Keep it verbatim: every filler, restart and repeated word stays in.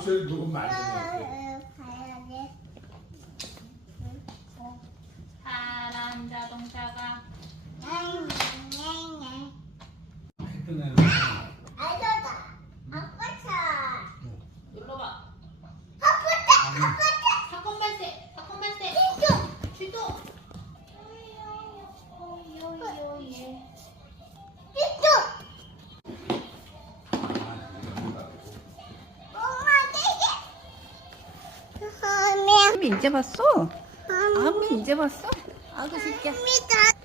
저기 누구 많이 파란 자동차가 눌러봐. 사건 발생. 사건 발생. 출동. 아미 이제 봤어? 아미 이제 봤어? 아그 새끼야.